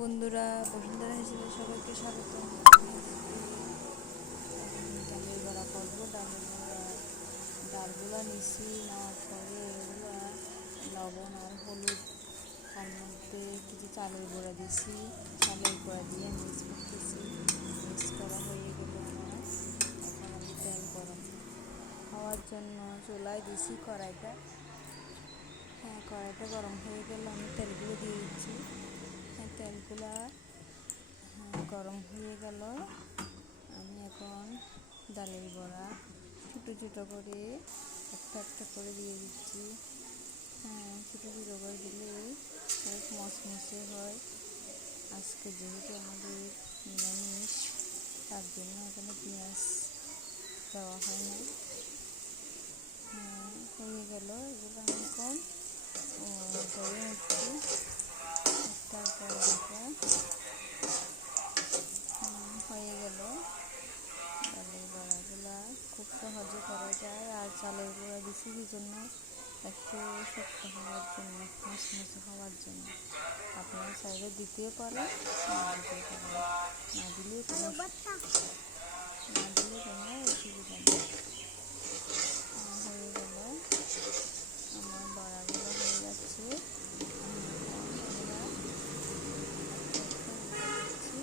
বন্ধুরা, বসুন্ধরা হিসেবে সবাইকে স্বাগত। ডালের বড়া করব, ডালের বড়া, ডালগুলো নিছি নেওয়ার পরে এগুলো, লবণ আর হলুদ তার মধ্যে কিছু চালের গুঁড়া দিছি, চালের গুঁড়া দিয়ে মিক্স করতেছি। মিক্স করা হয়ে গেল আমার। এখন আমি তেল গরম হওয়ার জন্য চুলায় দিছি কড়াইটা। হ্যাঁ কড়াইটা গরম হয়ে গেলে, আমি তেলগুলো দিয়ে দিচ্ছি হ্যাঁ তেলগুলা হ্যাঁ, গরম হয়ে গেল। আমি এখন ডালের বড়া ছোটো ছোটো করে একটা একটা করে দিয়ে দিচ্ছি। হ্যাঁ ছোটো ছোটো করে দিলে খুব মচমচে হয়। আজকে যেহেতু আমাদের নিরামিষ, তার জন্য এখানে পেঁয়াজ দেওয়া হয় না হ্যাঁ হয়ে গেল। এগুলো আমি এখন উঠছি একটার পর একটা সহজে করা যায় আর চালের গুঁড়া দিছি কি জন্য একটু শক্ত হওয়ার জন্য মুসমুসে হওয়ার জন্য। আপনারা চাইলে দিতেও পারেন না দিতেও পারেন। না দিলে কোনো না দিলে কোনো অসুবিধা নেই আহ, হয়ে গেল আমার বড়াগুলো হয়ে যাচ্ছে আমি এখন এগুলা দিচ্ছি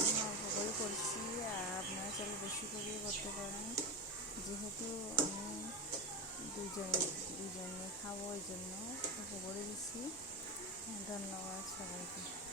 আমি অল্প করে করছি আর আপনারা চাইলে বেশি করে করতে পারেন। যেহেতু আমি দুজনে দুজনে খাব ওই জন্য করে দিচ্ছি। ধন্যবাদ সবাইকে।